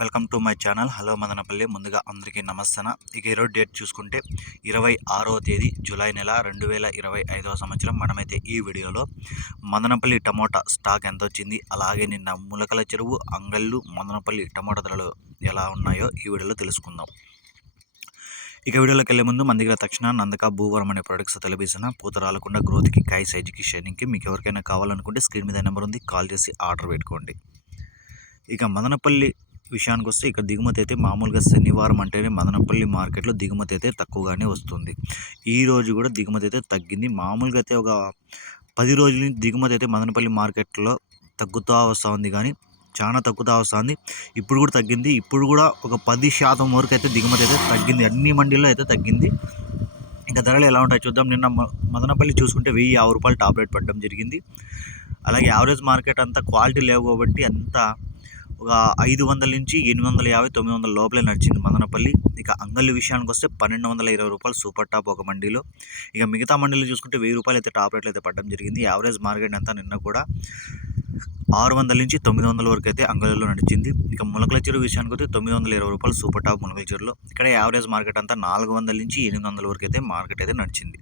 Welcome to my channel. Hello Madanapalle. ముందుగా అందరికీ నమస్తన. ఇక ఈరోజు డేట్ చూసుకుంటే ఇరవై ఆరవ తేదీ జూలై నెల రెండు వేల ఇరవై ఐదవ సంవత్సరం. మనమైతే ఈ వీడియోలో మదనపల్లి టమోటా స్టాక్ ఎంత వచ్చింది అలాగే నిన్న ములకల చెరువు అంగళ్ళు మదనపల్లి టమోటా ధరలు ఎలా ఉన్నాయో ఈ వీడియోలో తెలుసుకుందాం. ఇక వీడియోలోకి వెళ్ళే ముందు మన దగ్గర తక్షణ నందక భూవరం అనే ప్రొడక్ట్స్ తెలిపిస్తున్న పూత రాలకుండా గ్రోత్కి కాయ సైజుకి షైనింగ్కి మీకు ఎవరికైనా కావాలనుకుంటే స్క్రీన్ మీద నెంబర్ ఉంది. కాల్ చేసి ఆర్డర్ పెట్టుకోండి. ఇక మదనపల్లి విషయానికి వస్తే ఇక్కడ దిగుమతి అయితే మామూలుగా శనివారం అంటేనే మదనపల్లి మార్కెట్లో దిగుమతి అయితే తక్కువగానే వస్తుంది. ఈ రోజు కూడా దిగుమతి అయితే తగ్గింది. మామూలుగా అయితే ఒక పది రోజుల నుంచి దిగుమతి అయితే మదనపల్లి మార్కెట్లో తగ్గుతూ వస్తూ ఉంది కానీ చాలా తగ్గుతూ వస్తుంది. ఇప్పుడు కూడా తగ్గింది. ఇప్పుడు కూడా ఒక పది శాతం వరకు అయితే దిగుమతి అయితే తగ్గింది. అన్ని మండీల్లో అయితే తగ్గింది. ఇంకా ధరలు ఎలా ఉంటాయి చూద్దాం. నిన్న మ- మదనపల్లి చూసుకుంటే వెయ్యి యాభై రూపాయలు టాప్ రేట్ పడడం జరిగింది. అలాగే యావరేజ్ మార్కెట్ అంతా క్వాలిటీ లేవు కాబట్టి అంతా ఒక ఐదు వందల నుంచి ఎనిమిది వందల యాభై తొమ్మిది వందల లోపలే నడిచింది మదనపల్లి. ఇక అంగళ్ళు విషయానికి వస్తే పన్నెండు వందల ఇరవై రూపాయలు సూపర్ టాప్ ఒక మండీలో. ఇక మిగతా మండీలు చూసుకుంటే వెయ్యి రూపాయలు అయితే టాప్ రేట్లు అయితే పడడం జరిగింది. యావరేజ్ మార్కెట్ అంతా నిన్న కూడా ఆరు వందల నుంచి తొమ్మిది వందల వరకు అయితే అంగళ్ళలో నడిచింది. ఇక ములకల చెరువు విషయానికి వస్తే తొమ్మిది వందల ఇరవై రూపాయలు సూపర్ టాప్ ములకల చెరువులో. ఇక్కడ యావరేజ్ మార్కెట్ అంతా నాలుగు వందల నుంచి ఎనిమిది వందల వరకు అయితే మార్కెట్ అయితే నడిచింది.